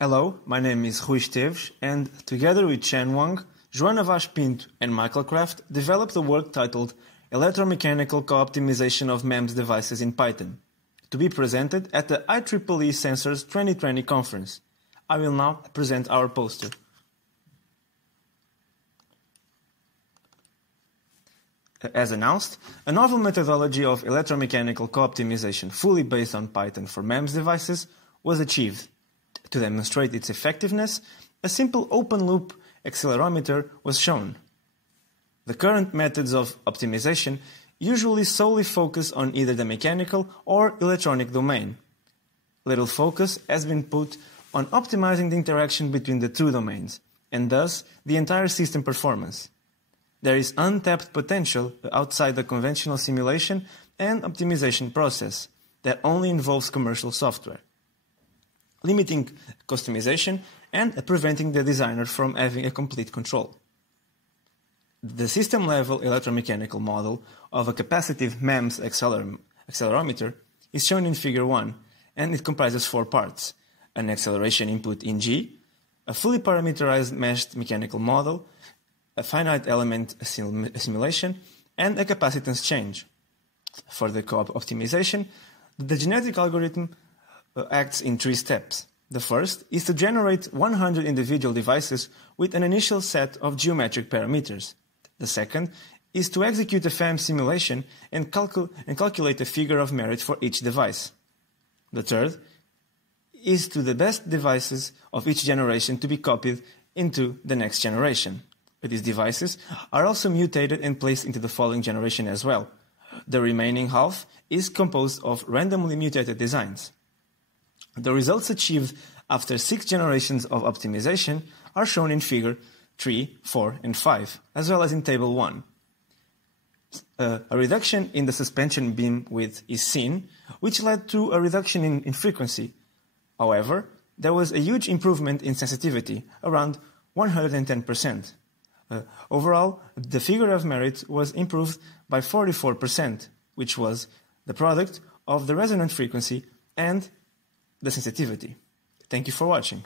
Hello, my name is Esteves, and together with Chen, Wang, Joana, Pinto, and Michael Kraft developed a work titled Electro-Mechanical Co-Optimization of MEMS Devices in Python, to be presented at the IEEE Sensors 2020 conference. I will now present our poster. As announced, a novel methodology of electromechanical co-optimization fully based on Python for MEMS devices was achieved. To demonstrate its effectiveness, a simple open-loop accelerometer was shown. The current methods of optimization usually solely focus on either the mechanical or electronic domain. Little focus has been put on optimizing the interaction between the two domains, and thus the entire system performance. There is untapped potential outside the conventional simulation and optimization process that only involves commercial software, limiting customization and preventing the designer from having a complete control. The system-level electromechanical model of a capacitive MEMS accelerometer is shown in Figure 1, and it comprises 4 parts: an acceleration input in G, a fully parameterized meshed mechanical model, a finite element simulation, and a capacitance change. For the co-optimization, the genetic algorithm acts in 3 steps. The first is to generate 100 individual devices with an initial set of geometric parameters. The second is to execute a FEM simulation and calculate a figure of merit for each device. The third is to the best devices of each generation to be copied into the next generation. These devices are also mutated and placed into the following generation as well. The remaining half is composed of randomly mutated designs. The results achieved after 6 generations of optimization are shown in Figure 3, 4, and 5, as well as in Table 1. A reduction in the suspension beam width is seen, which led to a reduction in frequency. However, there was a huge improvement in sensitivity, around 110%. Overall, the figure of merit was improved by 44%, which was the product of the resonant frequency and the sensitivity. Thank you for watching.